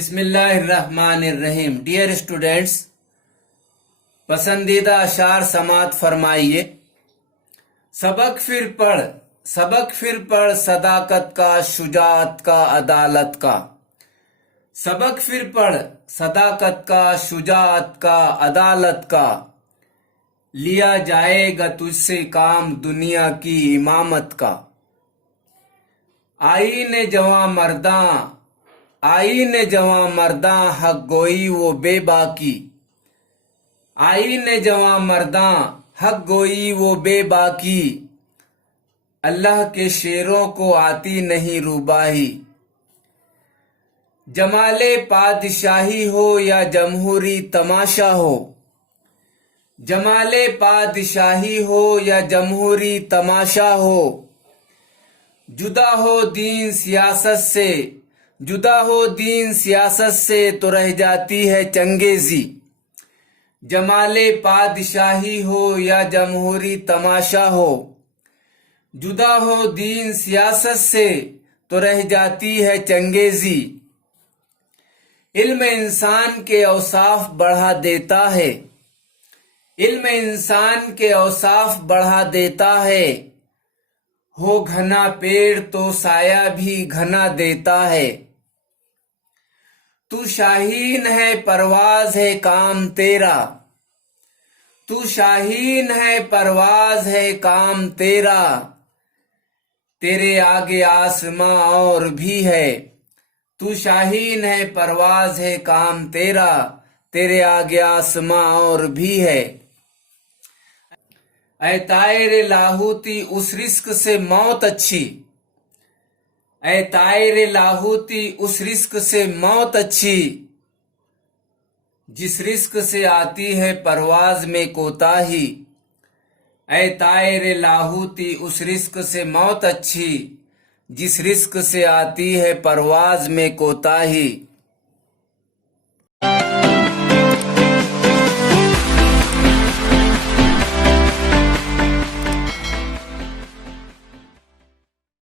بسم اللہ الرحمن الرحیم. ڈیئر اسٹوڈینٹس، پسندیدہ اشعار سماعت فرمائیے. سبق پھر پڑھ صداقت کا، شجاعت کا، عدالت کا. سبق پھر پڑھ صداقت کا، شجاعت کا، عدالت کا. لیا جائے گا تجھ سے کام دنیا کی امامت کا. آئین جواں مرداں حق گوئی وہ بے باکی. آئین جواں مرداں حق گوئی وہ بے باکی. اللہ کے شیروں کو آتی نہیں روباہی. جمال پادشاہی ہو یا جمہوری تماشا ہو. جمال پادشاہی ہو یا جمہوری تماشا ہو. جدا ہو دین سیاست سے تو رہ جاتی ہے چنگیزی. جمال پادشاہی ہو یا جمہوری تماشا ہو. جدا ہو دین سیاست سے تو رہ جاتی ہے چنگیزی. علم انسان کے اوصاف بڑھا دیتا ہے. علم انسان کے اوصاف بڑھا دیتا ہے. ہو گھنا پیڑ تو سایہ بھی گھنا دیتا ہے. تو شاہین ہے پرواز ہے کام تیرا. تو شاہین ہے پرواز ہے کام تیرا. تیرے آگے آسماں اور بھی ہے. تو شاہین ہے پرواز ہے کام تیرا. تیرے آگے آسماں اور بھی ہے. اے طائر لاہوتی اس رزق سے موت اچھی. اے طائر لاہوتی اس رزق سے موت اچھی. جس رزق سے آتی ہے پرواز میں کوتاہی. اے طائر لاہوتی اس رزق سے موت اچھی. جس رزق سے آتی ہے پرواز میں کوتاہی.